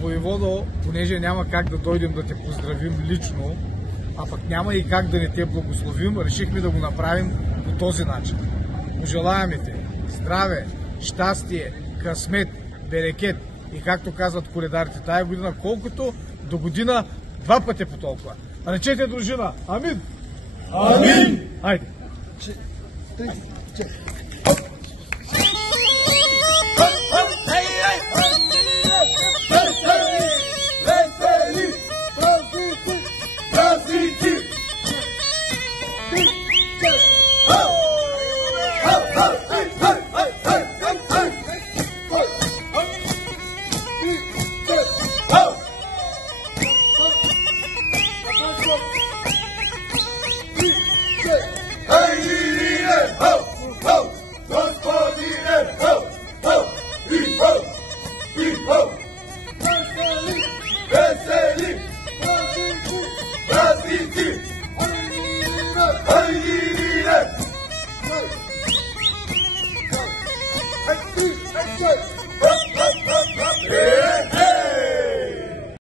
Воеводо, понеже няма как да дойдем да те поздравим лично, а пък няма и как да не те благословим, решихме да го направим по този начин. Пожелаваме ти здраве, щастие, късмет, берекет и както казват коледарите тая година, колкото до година 2 пъти по толкова. Речете, дружина, амин! Амин! Хайде! Hey,